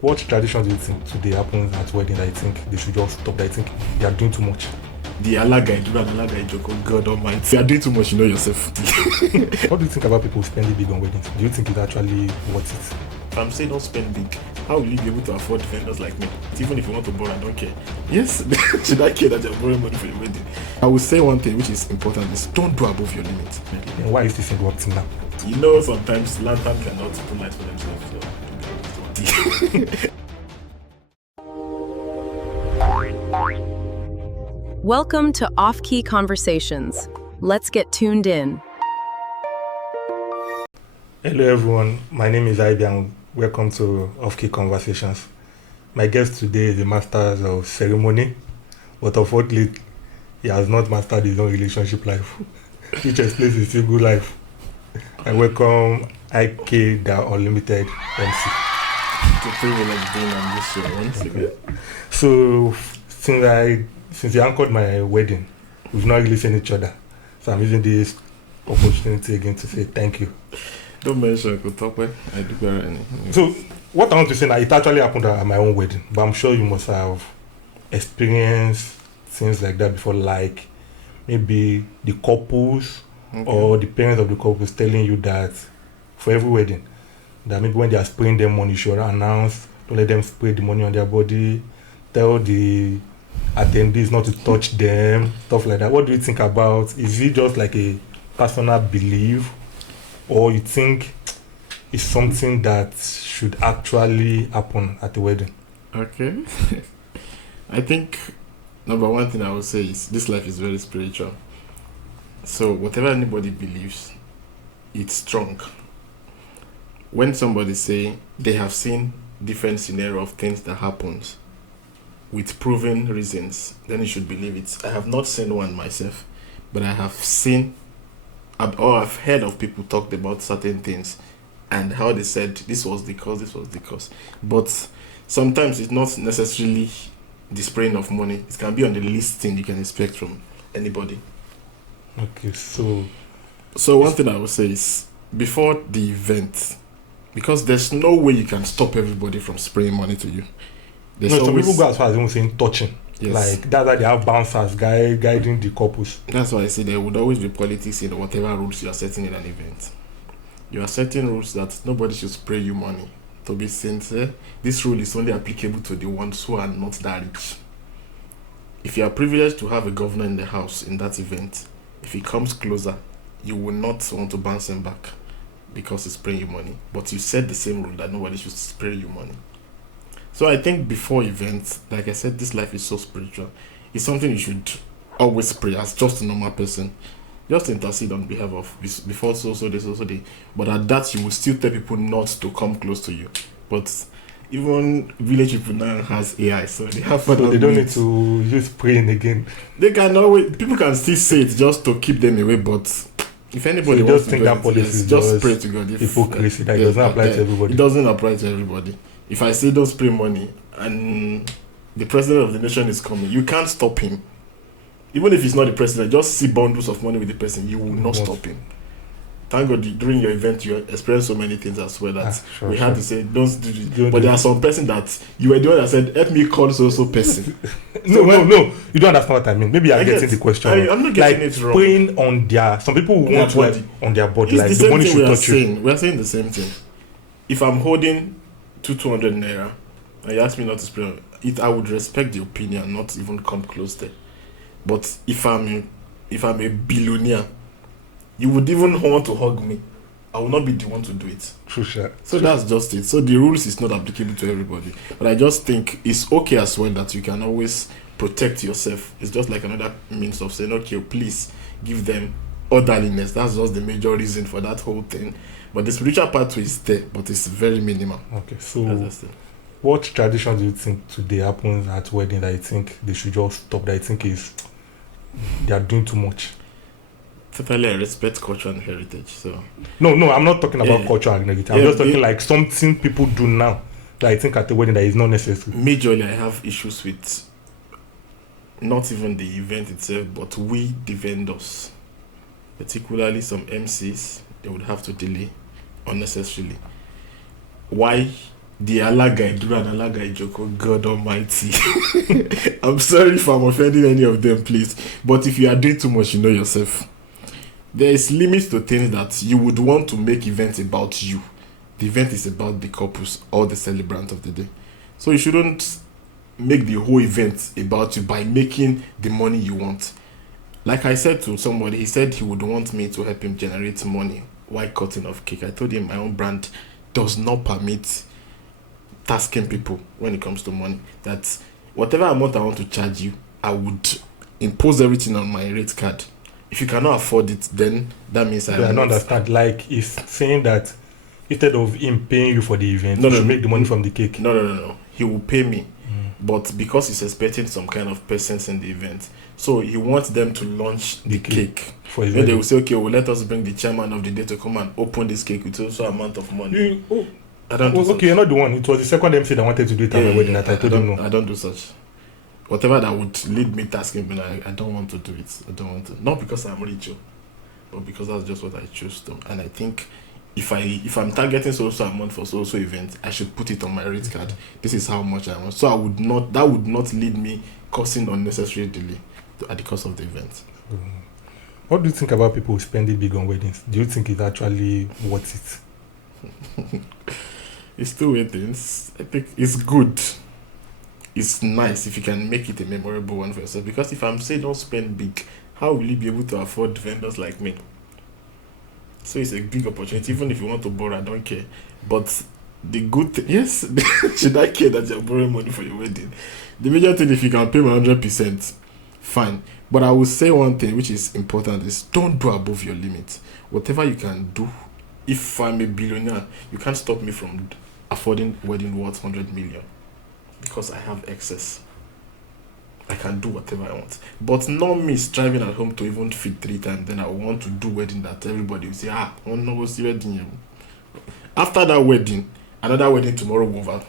What traditions do you think today happens at wedding that you think they should just stop, that you think they are doing too much? The Allah guy, do Allah guy joke, oh God Almighty. You are doing too much, you know yourself. What do you think about people spending big on weddings? Do you think it's actually worth it? If I'm saying don't spend big, how will you be able to afford vendors like me? Even if you want to borrow, I don't care. Yes, should I care that you're borrowing money for your wedding? I will say one thing which is important is don't do above your limit. And why is this interrupting now? You know, sometimes lantern cannot put light for themselves. So. Welcome to Offkey Conversations. Let's get tuned in. Hello everyone, my name is HYBEE and welcome to Offkey Conversations. My guest today is a master of ceremony, but unfortunately he has not mastered his own relationship life, which explains his single life. I welcome IK, the Unlimited MC. It's a privilege being on this show once again. So since you anchored my wedding, we've not really seen each other. So I'm using this opportunity again to say thank you. Don't mention Kotope. I do better anything. So what I want to say now, it actually happened at my own wedding, but I'm sure you must have experienced things like that before, like maybe the couples or the parents of the couples telling you that for every wedding, that maybe when they are spraying their money, you should announce, don't let them spray the money on their body, tell the attendees not to touch them, stuff like that. What do you think about? Is it just like a personal belief, or you think it's something that should actually happen at the wedding? Okay. I think number one thing I would say is this life is very spiritual. So whatever anybody believes, it's strong. When somebody say they have seen different scenario of things that happens with proven reasons, then you should believe it. I have not seen one myself, but I have seen or I've heard of people talked about certain things and how they said this was the cause. But sometimes it's not necessarily the spraying of money. It can be on the least thing you can expect from anybody. Okay, so one thing I would say is before the event, because there's no way you can stop everybody from spraying money to you. Some people go as far as even saying touching. Yes. Like that's why they have bouncers guiding the couples. That's why I say there would always be politics in whatever rules you are setting in an event. You are setting rules that nobody should spray you money. To be sincere, this rule is only applicable to the ones who are not that rich. If you are privileged to have a governor in the house in that event, if he comes closer, you will not want to bounce him back because he's spraying you money. But you set the same rule that nobody should spray you money. So I think before events, like I said, this life is so spiritual. It's something you should always pray as just a normal person. Just intercede on behalf of before so day. But at that, you will still tell people not to come close to you. But even village people now has AI, so they have. So they don't need to use praying again. They can always. People can still say it just to keep them away, but if anybody so wants to think that policy just pray to God. Hypocrisy that does not apply to everybody. It doesn't apply to everybody. If I say don't spray money and the president of the nation is coming, you can't stop him. Even if he's not the president, just see bundles of money with the person, you will not stop him. Thank God during your event you experienced so many things as well that we had to say don't do this. But there are some person that you were the one that said help me call so person. No, you don't understand what I mean. Maybe I'm getting the question. I'm not getting it wrong. Spraying on their, some people want to on their body, it's like the the money thing should touch you. We are saying the same thing. If I'm holding 200 naira and you ask me not to spray it, I would respect the opinion, not even come close there. But if I'm a billionaire, you would even want to hug me. I will not be the one to do it. True, sure. So that's just it. So the rules is not applicable to everybody. But I just think it's okay as well that you can always protect yourself. It's just like another means of saying, okay, please give them orderliness. That's just the major reason for that whole thing. But the spiritual part is there, but it's very minimal. Okay, so what tradition do you think today happens at wedding that you think they should just stop, that you think they are doing too much? Totally, I respect culture and heritage. So no, I'm not talking about culture and heritage. I'm just talking like something people do now that I think at the wedding that is not necessary. Majorly, I have issues with not even the event itself, but we, the vendors, particularly some MCs, they would have to delay unnecessarily. Why the Allah guy do and Allah guy joke. Oh God Almighty! I'm sorry if I'm offending any of them, please. But if you are doing too much, you know yourself. There is limits to things that you would want to make events about you. The event is about the couples or the celebrant of the day. So you shouldn't make the whole event about you by making the money you want. Like I said to somebody, he said he would want me to help him generate money while cutting off cake. I told him my own brand does not permit tasking people when it comes to money. That whatever amount I want to charge you, I would impose everything on my rate card. If you cannot afford it, then that means I don't understand. Like, he's saying that instead of him paying you for the event, you should make the money from the cake. No. He will pay me. But because he's expecting some kind of presence in the event, so he wants them to launch the cake. Then they will say, okay, well, let us bring the chairman of the day to come and open this cake with also amount of money. I don't do such. You're not the one. It was the second MC that wanted to do it at my wedding that I told him no. I don't do such. Whatever that would lead me tasking me, I don't want to do it. I don't want to. Not because I'm rich, but because that's just what I choose to. And I think if I'm targeting so amount for so event, I should put it on my rate card. This is how much I want. So that would not lead me causing unnecessary delay at the cost of the event. What do you think about people who spend it big on weddings? Do you think it's actually worth it? It's two way things. I think it's good. It's nice if you can make it a memorable one for yourself. Because if I'm saying don't spend big, how will you be able to afford vendors like me? So it's a big opportunity. Even if you want to borrow, I don't care. But the good thing, yes, should I care that you're borrowing money for your wedding? The major thing, if you can pay me 100%, fine. But I will say one thing which is important is don't do above your limit. Whatever you can do, if I'm a billionaire, you can't stop me from affording wedding worth 100 million because I have excess. I can do whatever I want. But not me striving at home to even feed 3 times. Then I want to do wedding that everybody will say, I want to go see wedding. After that wedding, another wedding tomorrow over.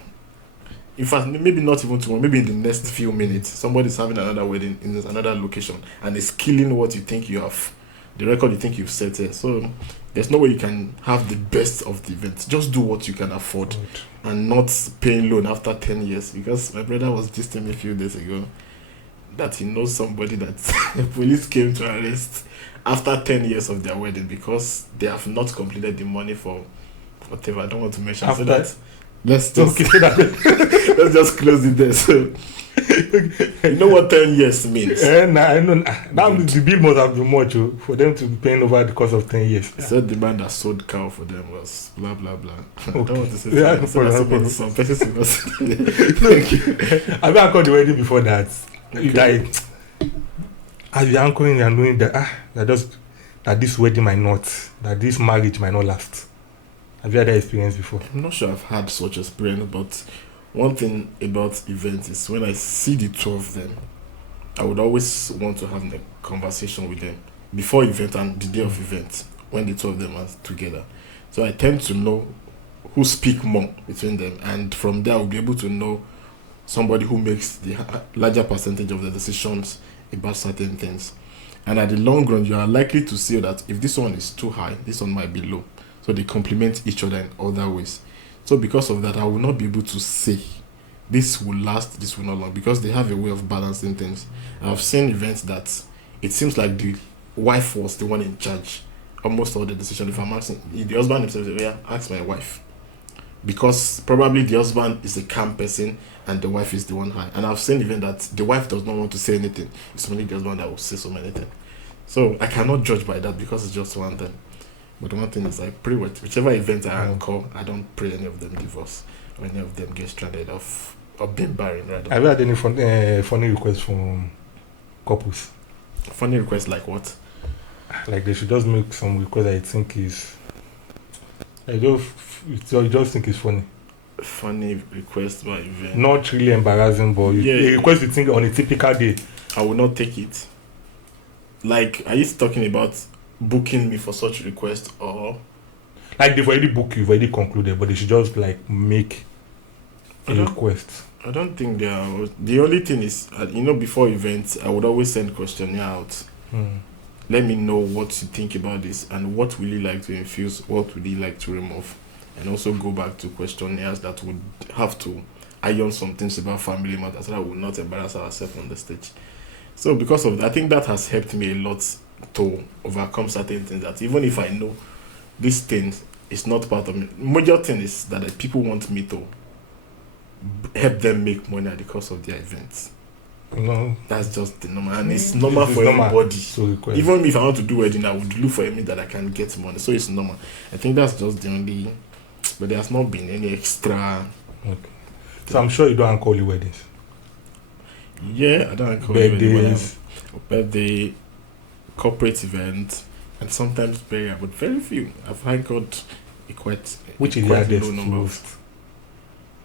In fact, maybe not even tomorrow, maybe in the next few minutes, somebody's having another wedding in another location and is killing what you think you have, the record you think you've set here. So there's no way you can have the best of the event. Just do what you can afford and not paying loan after 10 years. Because my brother was just telling me a few days ago that he knows somebody that the police came to arrest after 10 years of their wedding because they have not completed the money for whatever. I don't want to mention. After so that let's just let's just close it there. So you know what 10 years means? I know. That the bill must have been much for them to be paying over the course of 10 years. So the man that sold cow for them was blah blah blah. Okay. I don't want to say some persons. I've been anchored the wedding before that. Okay. Like, as you're anchoring and knowing that this wedding might not, that this marriage might not last. Have you had that experience before? I'm not sure I've had such experience, but one thing about events is when I see the two of them, I would always want to have a conversation with them before event and the day of event when the two of them are together. So I tend to know who speak more between them, and from there I'll be able to know somebody who makes the larger percentage of the decisions about certain things. And at the long run, you are likely to see that if this one is too high, this one might be low. So they complement each other in other ways. So because of that, I will not be able to say this will last, this will not last, because they have a way of balancing things. I've seen events that it seems like the wife was the one in charge almost all the decision. If I'm asking the husband himself, yeah, ask my wife, because probably the husband is a calm person and the wife is the one high. And I've seen even that the wife does not want to say anything. It's only the husband that will say so many things. So I cannot judge by that because it's just one thing. But the one thing is, I pray whichever event I anchor, I don't pray any of them divorce or any of them get stranded of being barren. Rather. Have you had any funny requests from couples? Funny requests like what? Like they should just make some request that I think is. I just think it's funny. Funny request by event. Not really embarrassing, but a request you think on a typical day. I will not take it. Like, are you talking about booking me for such request, or like they've already booked you, you've already concluded, but they should just like make a request? I don't think they are. The only thing is, before events, I would always send questionnaire out. Let me know what you think about this and what will you like to infuse, what would you like to remove, and also go back to questionnaires that would have to iron some things about family matters so that we will not embarrass ourselves on the stage. So because of that, I think that has helped me a lot to overcome certain things that even if I know this thing is not part of me, major thing is that people want me to help them make money at the cost of their events. No. That's just the normal, and it's normal for everybody. So even if I want to do wedding, I would look for a means that I can get money. So it's normal. I think that's just the only, but there has not been any extra. Okay. So I'm sure you don't anchor only weddings. Yeah, I don't anchor birthdays, birthday, corporate event, and sometimes burial, but very few. I've anchored which is the hardest to host?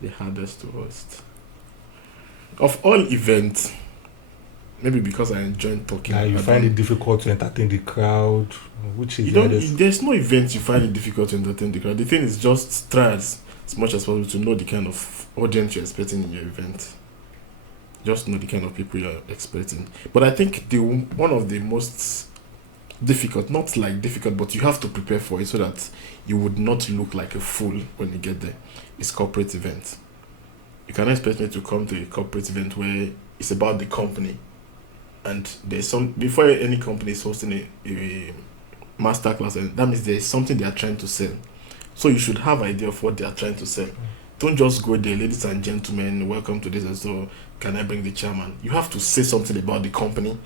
The hardest to host. Of all events, maybe because I enjoy talking. You find it difficult to entertain the crowd, which is there's no event you find it difficult to entertain the crowd. The thing is just try as much as possible to know the kind of audience you're expecting in your event. Just know the kind of people you're expecting. But I think one of the most difficult, not like difficult, but you have to prepare for it so that you would not look like a fool when you get there, is corporate events. You cannot expect me to come to a corporate event where it's about the company, and there's before any company is hosting a master class, and that means there's something they are trying to sell. So you should have idea of what they are trying to sell. Don't just go there, ladies and gentlemen, welcome to this, and so can I bring the chairman? You have to say something about the company.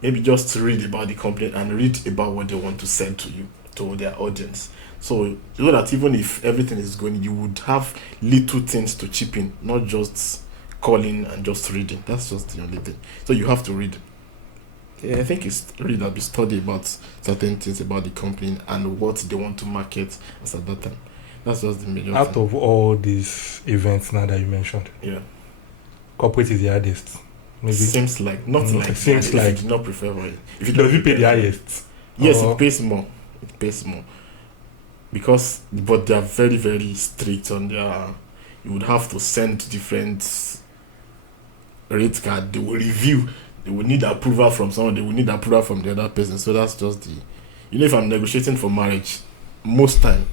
Maybe just read about the company and read about what they want to sell to you, to their audience. So that even if everything is going, you would have little things to chip in, not just calling and just reading. That's just the only thing. So you have to read. Yeah, I think it's read and be study about certain things about the company and what they want to market as at that time. That's just the major Out thing. of all these events now that you mentioned, Yeah, corporate is the hardest. Maybe seems like not like seems that, like if you do not prefer for it. If you does don't it pay the highest? Yes, Or- it pays more. It pays more. But they are very, very strict on their. You would have to send different rate card. They will review. They will need approval from someone. They will need approval from the other person. So that's just the. If I'm negotiating for marriage, most time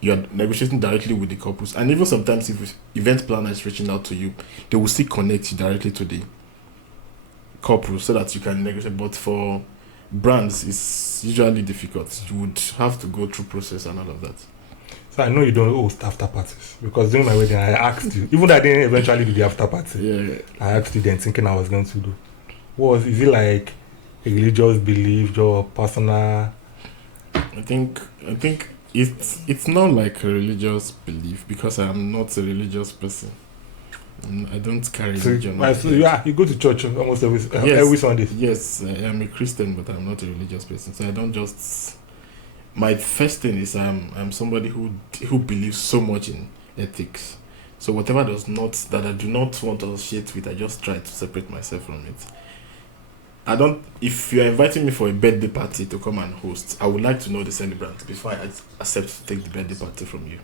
you are negotiating directly with the couples, and even sometimes if event planner is reaching out to you, they will still connect you directly to the couple so that you can negotiate. But for brands, it's usually difficult. You would have to go through process and all of that. So I know you don't host after parties because during my wedding I asked you, even though I didn't eventually do the after party. Yeah. I asked you then thinking I was going to do. Is it like a religious belief or personal? I think it's not like a religious belief because I am not a religious person. I don't carry religion. You go to church almost every Sunday. Yes, I am a Christian, but I'm not a religious person. So I don't just. My first thing is I'm somebody who believes so much in ethics. So whatever that I do not want to associate with, I just try to separate myself from it. If you're inviting me for a birthday party to come and host, I would like to know the celebrant before I accept to take the birthday party from you.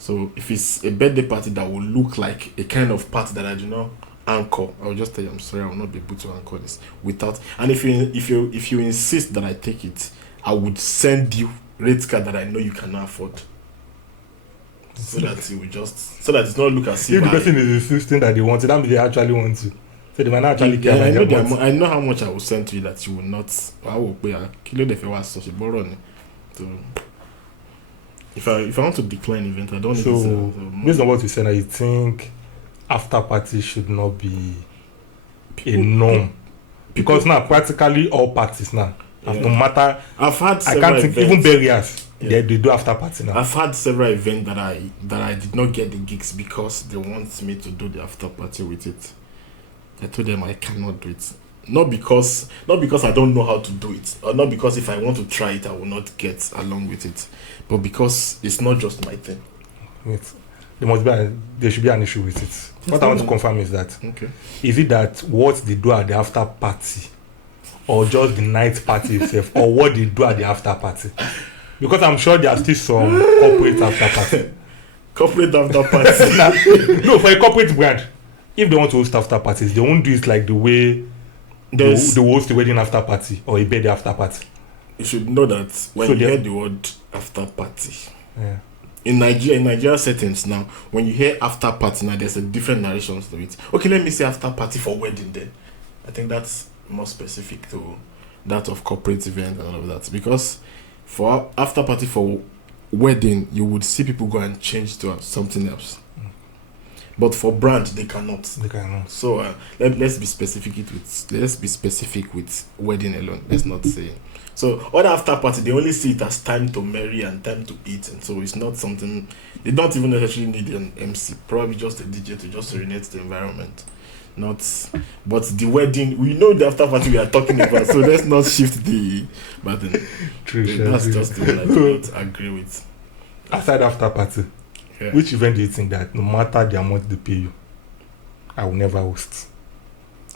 So if it's a birthday party that will look like a kind of party that I do not anchor, I will just tell you, I'm sorry, I will not be able to anchor this without. And if you insist that I take it, I would send you rate card that I know you cannot afford. So that it's not look as if the person is insisting that they want it, that means they actually want you. So they might not actually care. I know how much I will send to you that you will not. I will pay a kilo if I was such a borrow. So if I want to decline event, I don't need to. So based on what you said, I think after party should not be a norm because now practically all parties now, no matter. I've had I can't think even burials. Yeah. They do after party now. I've had several events that I did not get the gigs because they want me to do the after party with it. I told them I cannot do it. Not because I don't know how to do it, or not because if I want to try it I will not get along with it, but because it's not just my thing. There should be an issue with it. Yes, what I want to confirm is that okay. Is it that what they do at the after party, or just the night party itself, or what they do at the after party? Because I'm sure there are still some corporate after party. Corporate after party. No, for a corporate brand, if they want to host after parties, they won't do it like the way they host a wedding after party or a birthday after party. You should know that when you hear the word after party, in Nigeria settings now, when you hear after party now, there's a different narrations to it. Okay, let me say after party for wedding then. I think that's more specific to that of corporate event and all of that. Because for after party for wedding, you would see people go and change to something else. But for brand, they cannot. So let's be specific with wedding alone. Let's not say. So other after party, they only see it as time to marry and time to eat, and so it's not something. They don't even necessarily need an MC. Probably just a DJ to just serenade the environment. But the wedding, we know the after party we are talking about. So let's not shift the button. That's just the one I do not agree with. Aside after party. Yeah. Which event do you think that no matter the amount they pay you, I will never host?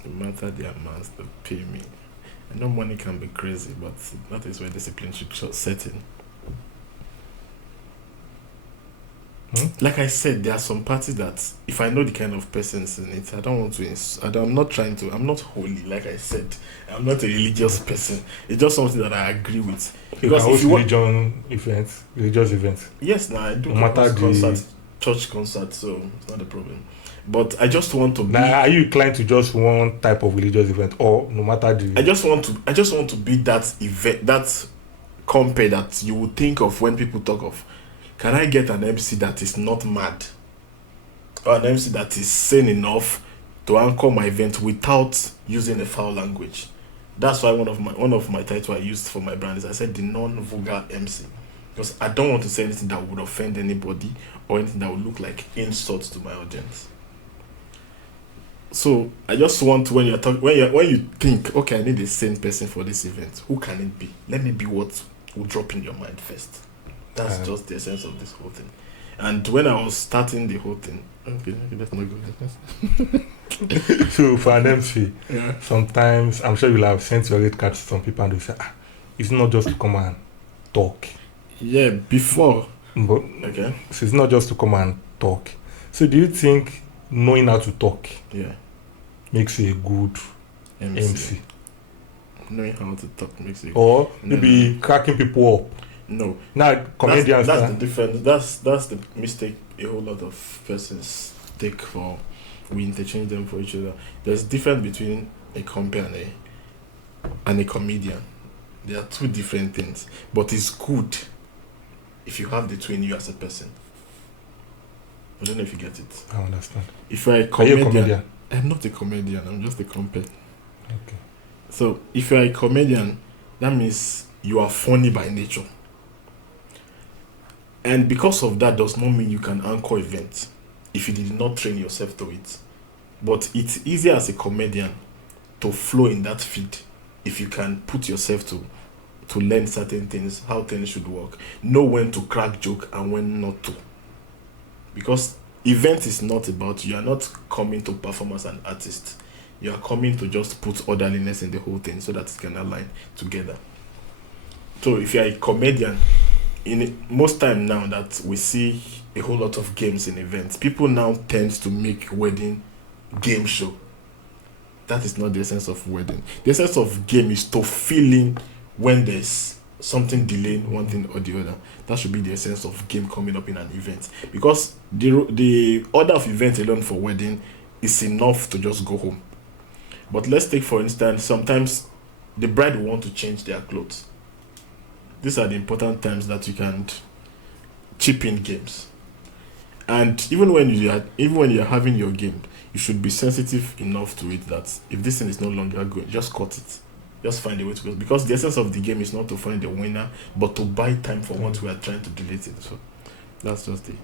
No matter the amount they pay me. I know money can be crazy, but that is where discipline should set in. Like I said, there are some parties that if I know the kind of persons in it, I don't want to. I'm not holy. Like I said, I'm not a religious person. It's just something that I agree with. Because if you religious events. Yes, now I do. No matter church concert, so it's not a problem. But I just want to. Are you inclined to just one type of religious event, or no matter the? I just want to be that event, that compare that you would think of when people talk of. Can I get an MC that is not mad, or an MC that is sane enough to anchor my event without using a foul language? That's why one of my titles I used for my brand is I said the non-vulgar MC, because I don't want to say anything that would offend anybody or anything that would look like insults to my audience. So I just want when you think, okay, I need a sane person for this event. Who can it be? Let me be what will drop in your mind first. That's just the essence of this whole thing. And when I was starting the whole thing, okay, let's not go there. So for an MC, sometimes I'm sure you'll have sent your red card to some people and they say, it's not just to come and talk. Yeah, before. But okay. So it's not just to come and talk. So do you think knowing how to talk makes you a good MC? Knowing how to talk makes you or maybe cracking people up. No. Now comedians that's the difference. That's the mistake a whole lot of persons take for we interchange them for each other. There's difference between a comedian and a comedian. They are two different things. But it's good if you have the two in you as a person. I don't know if you get it. I understand. If you're a comedian, I'm not a comedian, I'm just a comedian. Okay. So if you're a comedian, that means you are funny by nature. And because of that does not mean you can anchor events if you did not train yourself to it. But it's easier as a comedian to flow in that feed if you can put yourself to learn certain things, how things should work, know when to crack joke and when not to. Because event is not about you are not coming to perform as an artist. You are coming to just put orderliness in the whole thing so that it can align together. So if you are a comedian, most time now that we see a whole lot of games in events, people now tend to make wedding game show. That is not the essence of wedding. The essence of game is to fill in when there's something delaying one thing or the other. That should be the essence of game coming up in an event. Because the order of event alone for wedding is enough to just go home. But let's take for instance, sometimes the bride will want to change their clothes. These are the important times that you can chip in games. And even when you're having your game, you should be sensitive enough to it that if this thing is no longer good, just cut it. Just find a way to go. Because the essence of the game is not to find the winner, but to buy time for what we are trying to delete it. So that's just it.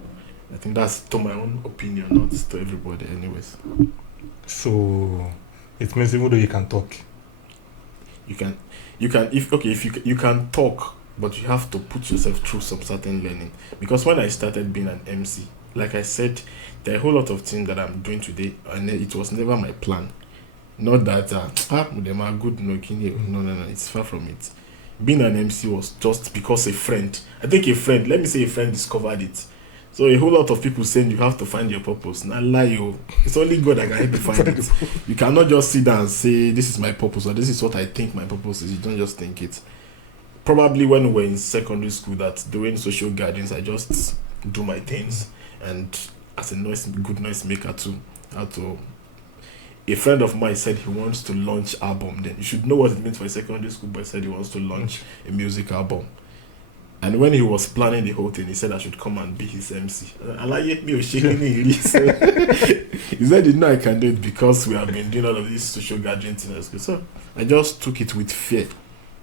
I think that's to my own opinion, not to everybody anyways. So it means even though you can talk. You can talk, but you have to put yourself through some certain learning. Because when I started being an MC, like I said, there are a whole lot of things that I'm doing today, and it was never my plan. Not that them are good looking here. No, it's far from it. Being an MC was just because a friend discovered it. So a whole lot of people saying you have to find your purpose. Not lie you. It's only God that can help you find it. You cannot just sit down and say this is my purpose or this is what I think my purpose is. You don't just think it. Probably when we were in secondary school that doing social gatherings, I just do my things, and as a good noise maker too. How to. A friend of mine said he wants to launch album. Then you should know what it means for a secondary school boy. Said he wants to launch a music album. And when he was planning the whole thing, he said I should come and be his MC. I like me shaking me. So he said, you know, I can do it because we have been doing all of these social gatherings in our school. So I just took it with fear.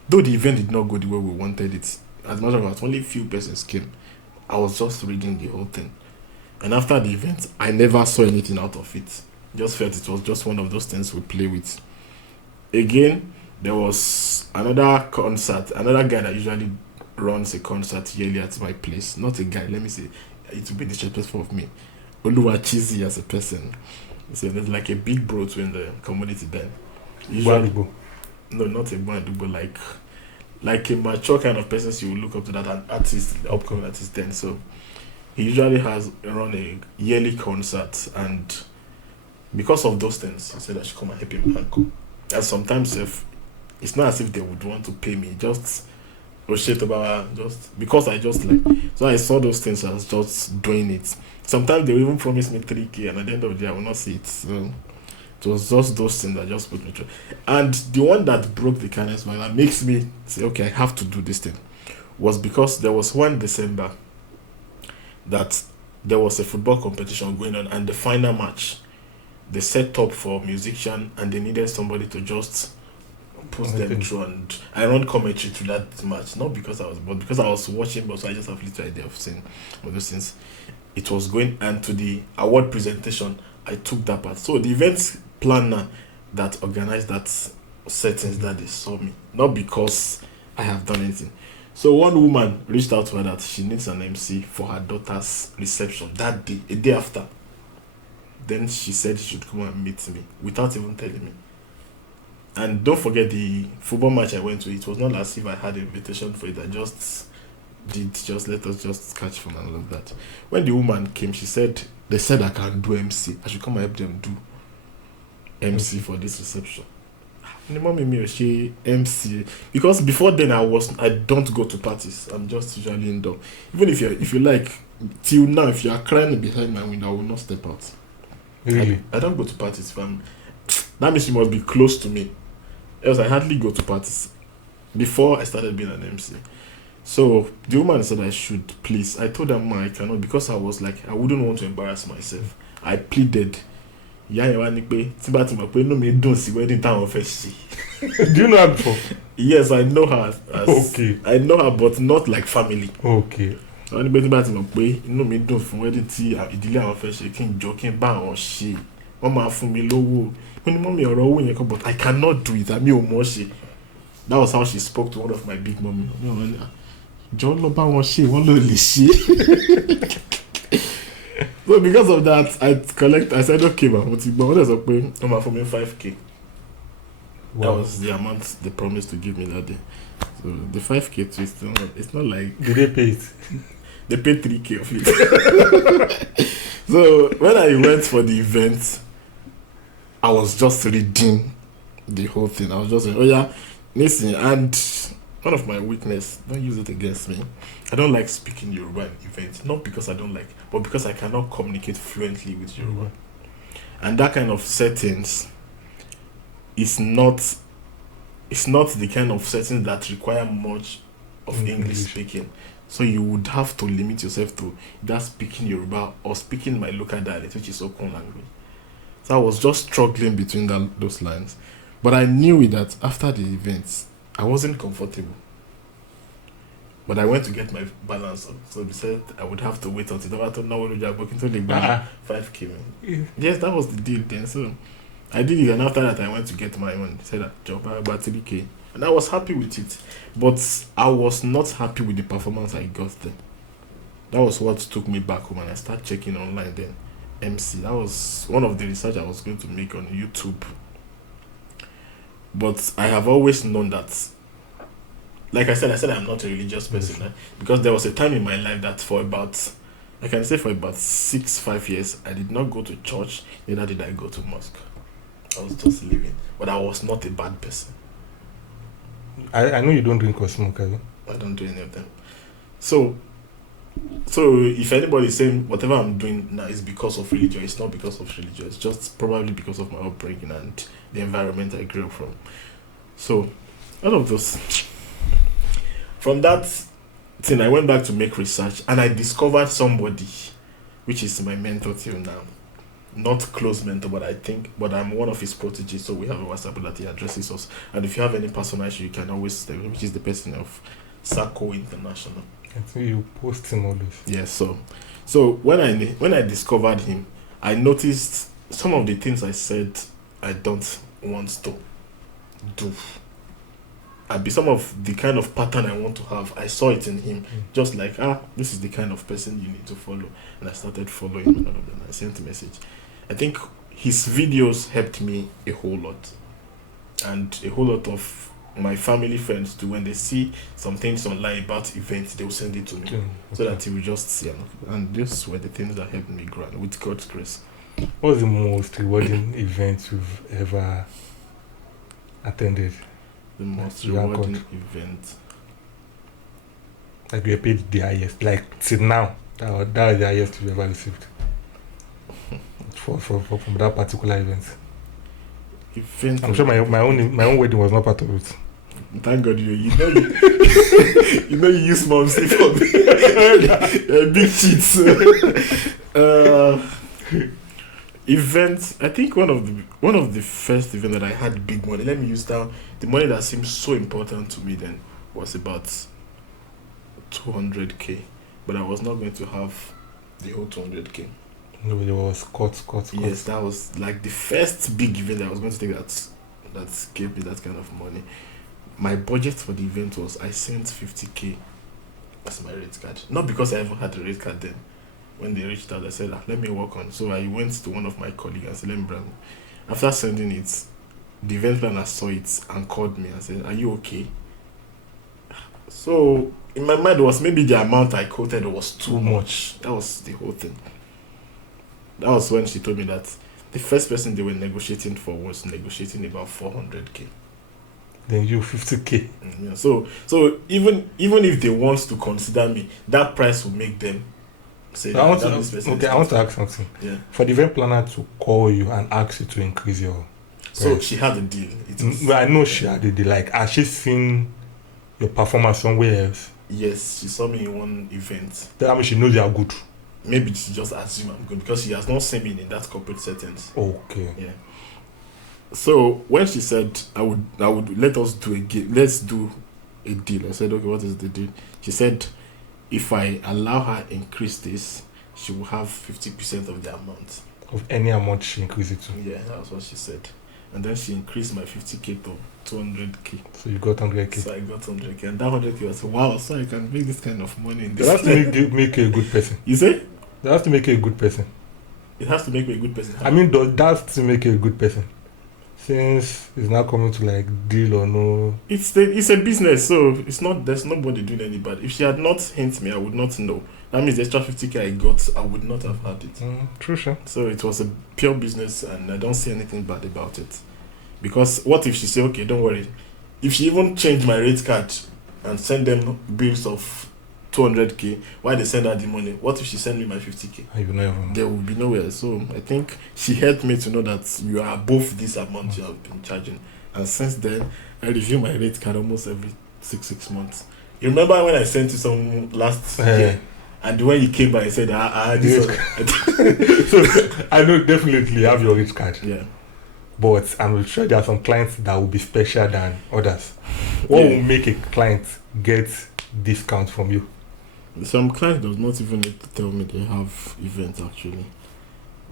Though the event did not go the way we wanted it, as much as only few persons came, I was just reading the whole thing. And after the event, I never saw anything out of it. Just felt it was just one of those things we play with. Again, there was another concert, another guy that usually runs a concert yearly at my place. Not a guy, let me say, it would be disrespectful of me. Oluwa Cheesy as a person. So there's like a big bro in the community then. Usually, no, not a band, but like a mature kind of person you will look up to, that an artist, the upcoming artist then. So he usually has run a yearly concert, and because of those things, he said I should come and help him uncle. And sometimes if it's not as if they would want to pay me, just just because I just like, so I saw those things as just doing it. Sometimes they will even promise me 3K, and at the end of the day I will not see it. So it was just those things that just put me through. And the one that broke the kindness man, that makes me say, okay, I have to do this thing, was because there was one December that there was a football competition going on, and the final match, they set up for musician, and they needed somebody to just post them through, and I run commentary to that match, not because I was watching, but so I just have little idea of seeing all those things. It was going, and to the award presentation, I took that part. So the event planner that organized that settings, that they saw me, not because I have done anything. So one woman reached out to her that she needs an MC for her daughter's reception that day, a day after. Then she said she should come and meet me without even telling me. And don't forget the football match I went to, it was not as if I had an invitation for it. I just let us just catch fun and all of that. When the woman came, they said I can do MC. I should come and help them do MC for this reception. The mommy me she MC, because before then I don't go to parties. I'm just usually indoor. Even if you like, till now, if you are crying behind my window, I will not step out. Really? I don't go to parties. That means you must be close to me. Else I hardly go to parties before I started being an MC. So the woman said I should, please. I told her I cannot, because I was like, I wouldn't want to embarrass myself. I pleaded. Do you know her before? Yes, I know her. Okay. I know her, but not like family. Okay. So anybody bá ti mọ̀ pé inú mi dùn fún wedding tí ìdílé àwọn fẹ́ ṣe, kí n jọ kí n bá àwọn ṣe, wọ́n máa fún mi lówó. Mo ní mọ́mí ọ̀rọ̀ owó yẹn kọ́, but I cannot do it. Àmì ò mọ̀ ṣe. That was how she spoke to one of my big mommy. Jọ lọ bá wọn ṣe, wọ́n ló lè ṣe. So because of that, I said okay, ma, mo ti gbọ́. Wọ́n dẹ̀ sọ pé wọ́n máa fún mi 5K. Wow. That was the amount they promised to give me that day. So the 5K twist, it's not like... Did they pay it? They paid 3K of it. So when I went for the event, I was just reading the whole thing. I was just saying, oh yeah, listen, and one of my weakness, don't use it against me, I don't like speaking Yoruba in events. Not because I don't like, but because I cannot communicate fluently with Yoruba. And that kind of settings is not the kind of settings that require much of English speaking. So you would have to limit yourself to just speaking Yoruba or speaking my local dialect, which is Okun language. So I was just struggling between those lines. But I knew that after the events, I wasn't comfortable. But I went to get my balance up. So they said I would have to wait until I don't know what you're working until they 5K. Yes, that was the deal then. So I did it, and after that I went to get my own. They said that job about 3K. And I was happy with it. But I was not happy with the performance I got there. That was what took me back home, and I started checking online then. MC. That was one of the research I was going to make on YouTube. But I have always known that, like I said I'm not a religious person, because there was a time in my life that for about 5 years, I did not go to church, neither did I go to mosque. I was just living. But I was not a bad person. I know you don't drink or smoke, have you? I don't do any of them. So So if anybody is saying whatever I'm doing now is because of religion, it's not because of religion. It's just probably because of my upbringing and the environment I grew up from. So, all of those. From that thing, I went back to make research and I discovered somebody, which is my mentor till now. Not close mentor, but I'm one of his proteges, so we have a WhatsApp that he addresses us. And if you have any personal issue, you can always tell him, which is the person of Sako International. I think you post him always. Yes, so when I discovered him, I noticed some of the things I said I don't want to do. Some of the kind of pattern I want to have, I saw it in him. Just like, this is the kind of person you need to follow. And I started following him and all of them. I sent a message. I think his videos helped me a whole lot. And a whole lot of my family friends too, when they see some things online about events, they will send it to me. So that he will just see. And these were the things that helped me grow with God's grace. What was the most rewarding event you've ever attended? The most rewarding event. Like you paid the highest, like till now, that was the highest you've ever received from that particular event. I'm sure my own wedding was not part of it. Thank God you you use mom sleep for me. Big cheats. Events. I think one of the first event that I had big money. Let me use that. The money that seemed so important to me then was about 200k, but I was not going to have the whole 200k. No, it was cut. Yes, that was like the first big event I was going to take that gave me that kind of money. My budget for the event was I sent 50k as my rate card. Not because I ever had a rate card then. When they reached out, I said, let me work on. So I went to one of my colleagues and said, let me brand. After sending it, the event planner saw it and called me and said, are you okay? So in my mind, it was maybe the amount I quoted was too much. That was the whole thing. That was when she told me that the first person they were negotiating for was negotiating about 400k. Then you 50k. Yeah. So even if they want to consider me, that price will make them say. I want to ask something. Yeah. For the event planner to call you and ask you to increase your price. So she had a deal. I know she had a deal. Like, has she seen your performance somewhere else? Yes, she saw me in one event. That means she knows you are good. Maybe she just assumed I'm good because she has not seen me in that corporate settings. Okay. Yeah. So when she said I would let us do let's do a deal. I said, okay, what is the deal? She said if I allow her increase this, she will have 50% of the amount. Of any amount she increased it to. Yeah, that was what she said. And then she increased my 50k to 200k. So you got 100k. So I got 100k, and that 100k was wow. So I can make this kind of money in this. That has to make you a good person. You say? That has to make you a good person. It has to make me a good person. I mean, that has to make you a good person. Since it's not coming to like deal or no. It's a business, so it's not. There's nobody doing any bad. If she had not hinted me, I would not know. That means the extra 50k I got, I would not have had it. True, sure. So it was a pure business, and I don't see anything bad about it. Because what if she say, okay, don't worry. If she even changed my rate card and send them bills of 200k, why they send her the money? What if she send me my 50k? There will be nowhere. So I think she helped me to know that you are above this amount you have been charging. And since then, I review my rate card almost every six months. You remember when I sent you some last year? And when you came by and said, this yes. So I know definitely you have your rate card. Yeah. But I'm sure there are some clients that will be special than others. What will make a client get discount from you? Some clients does not even need to tell me they have events actually.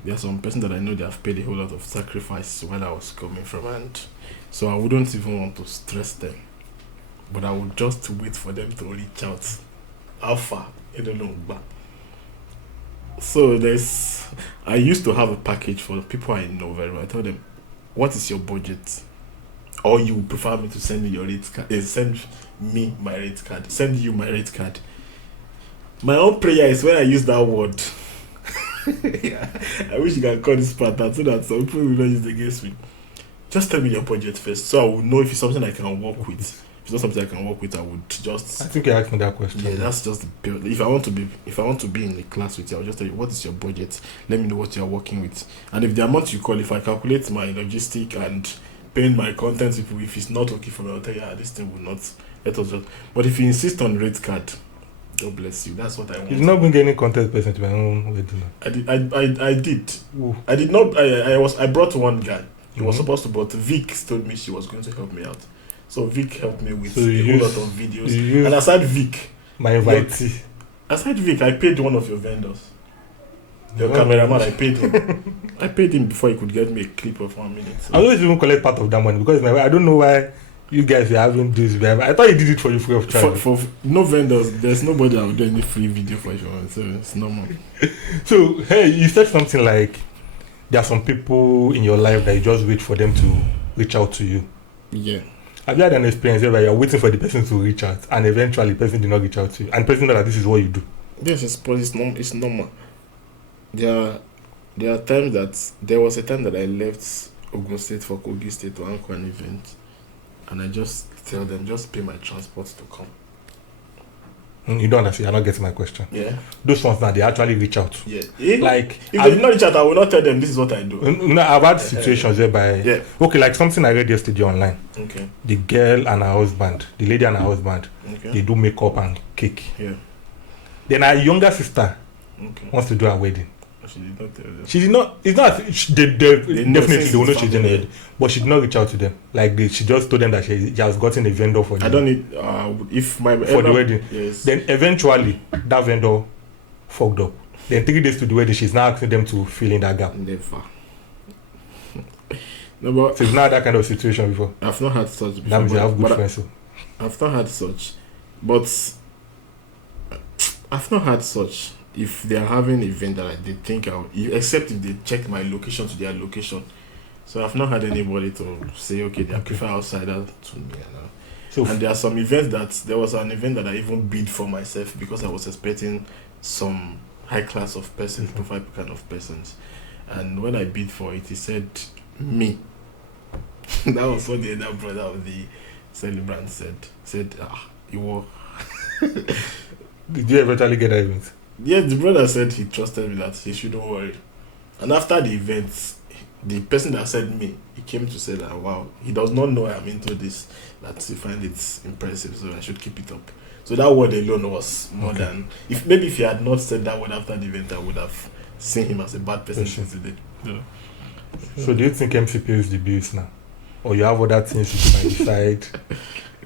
There are some person that I know they have paid a whole lot of sacrifice while I was coming from, and so I wouldn't even want to stress them. But I would just wait for them to reach out. How far? I don't know. So I used to have a package for people I know very well. I told them, what is your budget? Or you prefer me to send me your rate card? Send me my rate card. Send you my rate card. My own prayer is when I use that word. Yeah. I wish you can call this pattern so that some people will not use it against me. Just tell me your budget first, so I will know if it's something I can work with. it's not something I can work with, I would just. I think you asked me that question. Yeah, that's just the period. If I want to be in a class with you, I'll just tell you what is your budget. Let me know what you're working with, and if the amount you call, if I calculate my logistic and paying my content, if it's not okay for me, I'll tell you, this thing will not let us just. But if you insist on rate card, God bless you. That's what I want. You've not been any content person to my own wedding. I did. Ooh. I did not. I brought one guy. He was supposed to, but Vic told me she was going to help me out. So Vic helped me with a whole lot of videos. And aside Vic, my invitee. Aside Vic, I paid one of your vendors. Your cameraman, I paid him. I paid him before he could get me a clip of 1 minute. So. I always even collect part of that money because I don't know why you guys were having this. I thought you did it for you free of charge. For no vendors, there's nobody that would do any free video for you, so it's normal. So, hey, you said something like there are some people in your life that you just wait for them to reach out to you. Yeah. Have you had an experience where you're waiting for the person to reach out and eventually the person did not reach out to you and the person knows that this is what you do? Yes, it's normal. There are times that there was a time that I left Ogun State for Kogi State to anchor an event, and I just tell them just pay my transport to come. You don't understand. You're not getting my question. Yeah. Those ones now, they actually reach out. Yeah. Like if they did not reach out, I will not tell them this is what I do. No, I've had situations whereby. Yeah. Okay, like something I read yesterday online. Okay. The girl and her husband, the lady and her husband, Okay. they do makeup and cake. Yeah. Then her younger sister Okay. wants to do her wedding. She did not tell them. She did not. It's not. They know definitely they will know since she's family. doing it, but she did not reach out to them. Like she just told them that she has gotten a vendor for them. I don't need. If my for the wedding. Yes. Then eventually that vendor fucked up. Then 3 days to the wedding, she's now asking them to fill in that gap. Never. No, but So you've not had that kind of situation before. I've not had such before. That means you have good but friends. So. I've not had such, but I've not had such. If they are having an event that they think except if they check my location to their location. So I've not had anybody to say, okay, they prefer outsider to me. So and there are some events there was an event that I even bid for myself because I was expecting some high class of persons, profile kind of persons. And when I bid for it, he said, me. That was what the other brother of the celebrant said, you were. did you eventually get that event? Yeah, the brother said he trusted me that he shouldn't worry. And after the event, the person that said me, he came to say that, wow, he does not know I'm into this, that he find it impressive, so I should keep it up. So that word alone was more than... If he had not said that word after the event, I would have seen him as a bad person since the day. Yeah. So do you think MC pays the bills now? Or you have other things you might decide?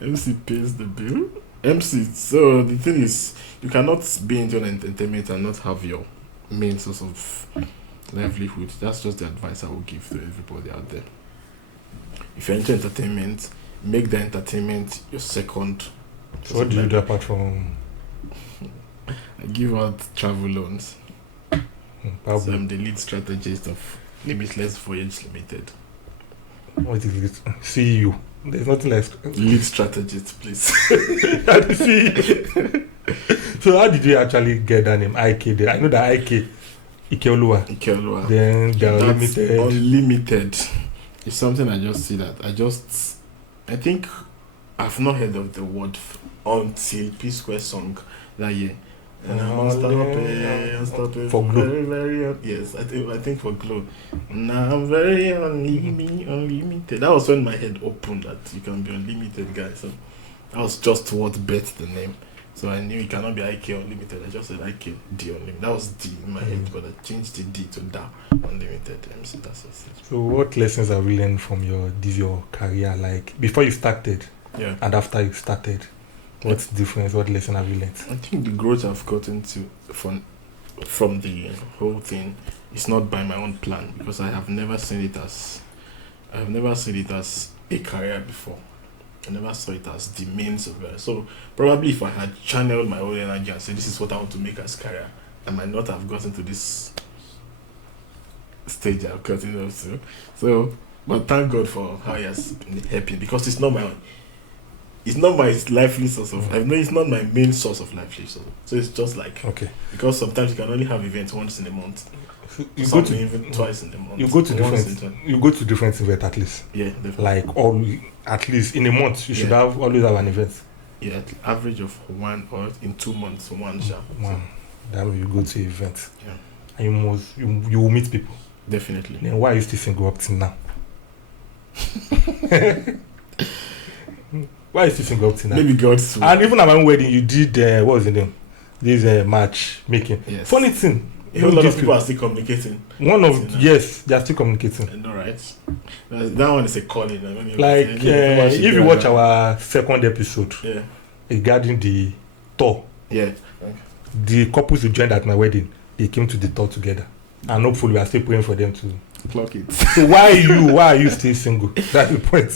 MC pays the bill? MC, so the thing is, you cannot be into entertainment and not have your main source of livelihood. That's just the advice I will give to everybody out there. If you're into entertainment, make the entertainment your second. So what do you do apart from... I give out travel loans. So I'm the lead strategist of Limitless Voyage Limited. What is it? CEO. There's nothing like... Lead strategist, please. So how did you actually get that name? IK there. I know that IK Ikeoluwa. Then they're unlimited. Unlimited. It's something I just see that. I think I've not heard of the word until P-Square song that year. And I'm unstoppable. For Glow. Very, very, yes, I think for Glow. Now I'm very unlimited. That was when my head opened that you can be unlimited, guys. So that was just what bet the name. So I knew it cannot be IK Unlimited. I just said IK D Unlimited. That was D in my head, but I changed the D to DA Unlimited MC. That's it. So what lessons have you learned from your career? Like before you started, and after you started, what's the difference? What lesson have you learned? I think the growth I've gotten to from the whole thing is not by my own plan, because I have never seen it as a career before. I never saw it as the means of it. So probably if I had channeled my own energy and said this is what I want to make as career, I might not have gotten to this stage I've gotten up to. So, but thank God for how he has been helping, because it's not my own. it's not my lively source of. I know it's not my main source of lively. So it's just like because sometimes you can only have events once in a month. You go to even twice in the month. You go to different events at least. Yeah, definitely. Like at least in a month you should always have an event. Yeah, average of one or in 2 months, one shop. One. Then you go to events. Yeah. And you will meet people. Definitely. Then why are you still single up till now? Why are you still single up till now? Maybe God's will. And even at my own wedding, you did what was the name? This match making. Yes. Funny thing. A whole lot of people are still communicating. They are still communicating. I know, right? That one is a calling. If you watch our second episode regarding the tour, the couples who joined at my wedding, they came to the tour together, and hopefully we are still praying for them to clock it. So why are you still single? That's the point.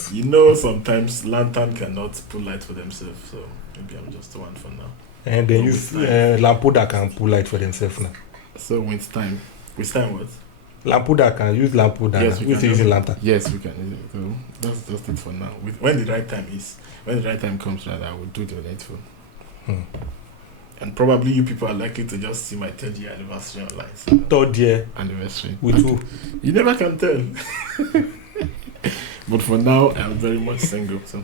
Sometimes lantern cannot pull light for themselves, so maybe I'm just the one for now. And then use lampuda can pull light for themselves now. So with time what? Lampuda can use lampuda. Yes, we can using lantern. Yes, we can. So that's just it for now. When the right time comes, rather, I will do the needful. And probably you people are likely to just see my 3rd year anniversary online. So third year anniversary. With who? You never can tell. But for now, I'm very much single. So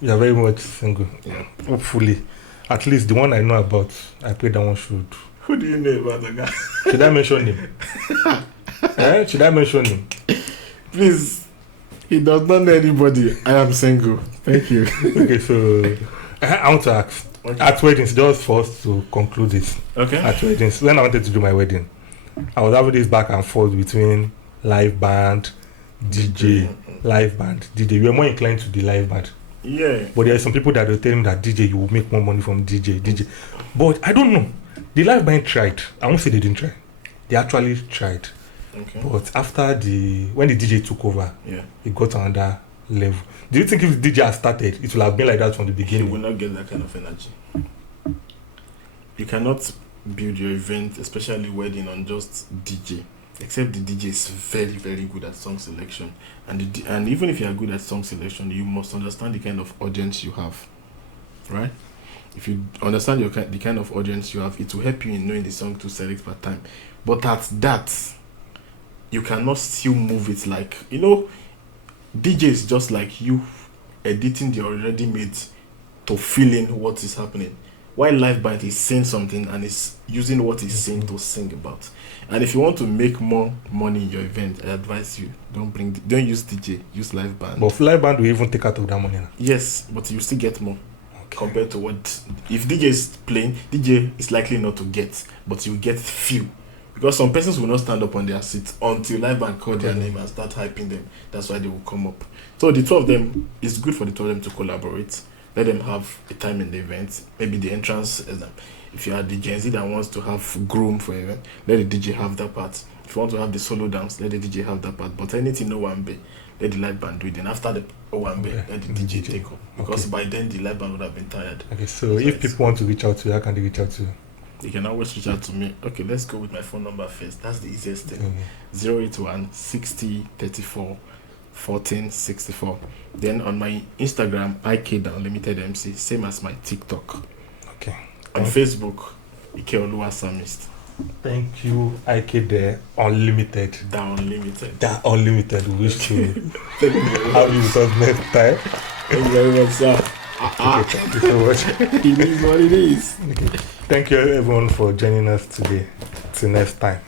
you are very much single. Yeah. Hopefully, at least the one I know about, I pray that one should. Who do you know about the guy? Should I mention him? Should I mention him? Please. He does not know anybody. I am single. Thank you. Okay, so I want to ask. Okay. At weddings, just for us to conclude this. Okay. At weddings, when I wanted to do my wedding, I was having this back and forth between live band, DJ, live band, DJ. We were more inclined to the live band. Yeah. But there are some people that will tell me that DJ, you will make more money from DJ. But I don't know. The live band tried. I won't say they didn't try. They actually tried. Okay. But after when the DJ took over, it got to another level. Do you think if the DJ had started, it would have been like that from the beginning? You will not get that kind of energy. You cannot build your event, especially wedding, on just DJ. Except the DJ is very, very good at song selection. And even if you are good at song selection, you must understand the kind of audience you have. Right? If you understand the kind of audience you have, it will help you in knowing the song to select per time. But at that, you cannot still move it like, DJ is just like you editing the already made to fill in what is happening. While live band is saying something and is using what he's saying to sing about. And if you want to make more money in your event, I advise you don't use DJ, use live band. But live band will even take out of that money now. Yes, but you still get more compared to what if DJ is playing. DJ is likely not to get, but you get few. Because some persons will not stand up on their seats until live band call their name and start hyping them. That's why they will come up. So the two of them, it's good for the two of them to collaborate. Let them have a time in the event. Maybe the entrance, if you are the Gen Z that wants to have groom for event, let the DJ have that part. If you want to have the solo dance, let the DJ have that part. But anything Owambe, let the live band do it. Then after the Owambe, let the DJ take up. Because by then the live band would have been tired. Okay, so if people want to reach out to you, how can they reach out to you? You can always reach out to me. Okay, let's go with my phone number first. That's the easiest thing. 081 60 34 14 64. Then on my Instagram, IK Unlimited MC, same as my TikTok. Okay. On Facebook, Ikeoluwa Psalmist. Thank you, IK the Unlimited. The Unlimited. The Unlimited. We wish to have you with us next time. Thank you very much, sir. Okay, thank you so much. It is what it is. Okay. Thank you everyone for joining us today. Till next time.